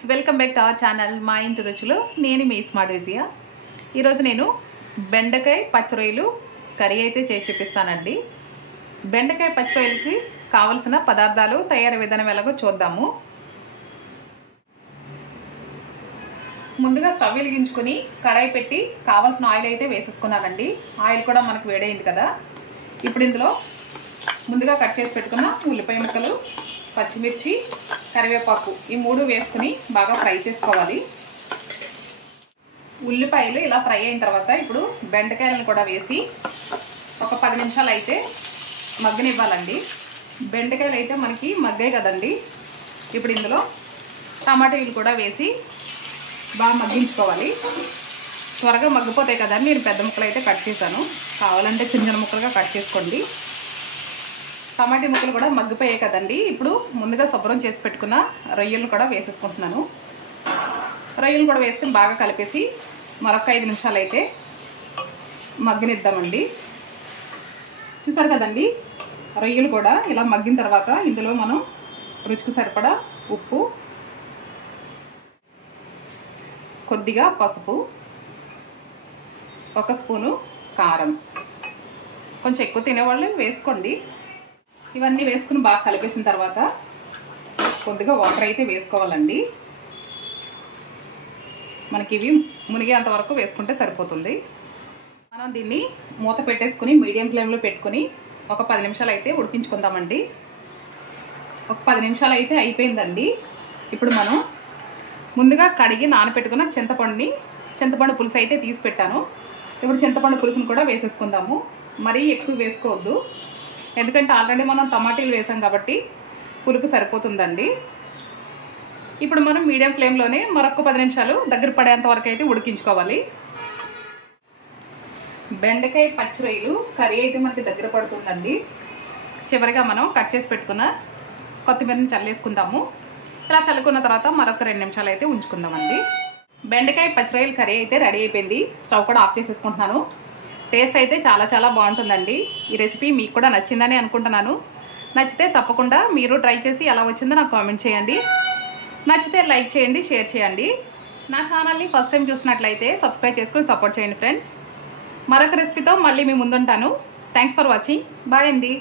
Friends, welcome back to our channel మా ఇంటి రుచులు. నేను మీ స్మార్ట్ విజయ. ఈరోజు నేను బెండకాయ పచ్చిరొయ్యలు కర్రీ అయితే చేసి చూపిస్తానండి. బెండకాయ పచ్చిరొయ్యలకి కావలసిన పదార్థాలు, తయారీ విధానం ఎలాగో చూద్దాము. ముందుగా స్టవ్ వెలిగించుకొని కడాయి పెట్టి కావాల్సిన ఆయిల్ అయితే వేసేసుకున్నానండి. ఆయిల్ కూడా మనకు వేడైంది కదా. ఇప్పుడు ఇందులో ముందుగా కట్ చేసి పెట్టుకున్న ఉల్లిపాయ ముక్కలు, పచ్చిమిర్చి, కరివేపాకు ఈ మూడు వేసుకుని బాగా ఫ్రై చేసుకోవాలి. ఉల్లిపాయలు ఇలా ఫ్రై అయిన తర్వాత ఇప్పుడు బెండకాయలను కూడా వేసి ఒక 10 నిమిషాలు అయితే మగ్గనివ్వాలండి. బెండకాయలు అయితే మనకి మగ్గాయి కదండి. ఇప్పుడు ఇందులో టమాటాలు కూడా వేసి బాగా మగ్గించుకోవాలి. త్వరగా మగ్గిపోతాయి కదండి. నేను పెద్ద ముక్కలు అయితే కట్ చేశాను, కావాలంటే చిన్న చిన్న ముక్కలుగా కట్ చేసుకోండి. టమాటా ముక్కలు కూడా మగ్గిపోయాయి కదండి. ఇప్పుడు ముందుగా శుభ్రం చేసి పెట్టుకున్న రొయ్యలు కూడా వేసేసుకుంటున్నాను. రొయ్యలు కూడా వేసుకుని బాగా కలిపేసి మరొక 5 నిమిషాలు అయితే మగ్గనిద్దామండి. చూసారు కదండి, రొయ్యలు కూడా ఇలా మగ్గిన తర్వాత ఇందులో మనం రుచికి సరిపడా ఉప్పు, కొద్దిగా పసుపు, 1 స్పూను కారం, కొంచెం ఎక్కువ తినేవాళ్ళు వేసుకోండి. ఇవన్నీ వేసుకుని బాగా కలిపేసిన తర్వాత కొద్దిగా వాటర్ అయితే వేసుకోవాలండి. మనకి ఇవి మునిగేంత వరకు వేసుకుంటే సరిపోతుంది. మనం దీన్ని మూత పెట్టేసుకుని మీడియం ఫ్లేమ్లో పెట్టుకుని ఒక 10 నిమిషాలు అయితే ఉడికించుకుందామండి. ఒక 10 నిమిషాలు అయితే అయిపోయిందండి. ఇప్పుడు మనం ముందుగా కడిగి నానబెట్టుకున్న చింతపండు పులుసు అయితే తీసి పెట్టాను. ఇప్పుడు చింతపండు పులుసును కూడా వేసేసుకుందాము. మరీ ఎక్కువ వేసుకోవద్దు, ఎందుకంటే ఆల్రెడీ మనం టమాటీలు వేసాం కాబట్టి పులుపు సరిపోతుందండి. ఇప్పుడు మనం మీడియం ఫ్లేమ్లోనే మరొక 10 నిమిషాలు దగ్గర పడేంత వరకు అయితే ఉడికించుకోవాలి. బెండకాయ పచ్చిరొయ్యలు కర్రీ అయితే మనకి దగ్గర పడుతుందండి. చివరిగా మనం కట్ చేసి పెట్టుకున్న కొత్తిమీరని చల్లేసుకుందాము. ఇలా చల్లుకున్న తర్వాత మరొక 2 నిమిషాలు అయితే ఉంచుకుందామండి. బెండకాయ పచ్చిరొయ్యలు కర్రీ అయితే రెడీ అయిపోయింది. స్టవ్ కూడా ఆఫ్ చేసేసుకుంటున్నాను. టేస్ట్ అయితే చాలా బాగుంటుందండి. ఈ రెసిపీ మీకు కూడా నచ్చిందని అనుకుంటున్నాను. నచ్చితే తప్పకుండా మీరు ట్రై చేసి ఎలా వచ్చిందో నాకు కామెంట్ చేయండి. నచ్చితే లైక్ చేయండి, షేర్ చేయండి. నా ఛానల్ని ఫస్ట్ టైం చూసినట్లయితే సబ్స్క్రైబ్ చేసుకొని సపోర్ట్ చేయండి ఫ్రెండ్స్. మరొక రెసిపీతో మళ్ళీ మీ ముందుంటాను. Thanks for watching. బాయ్ అండి.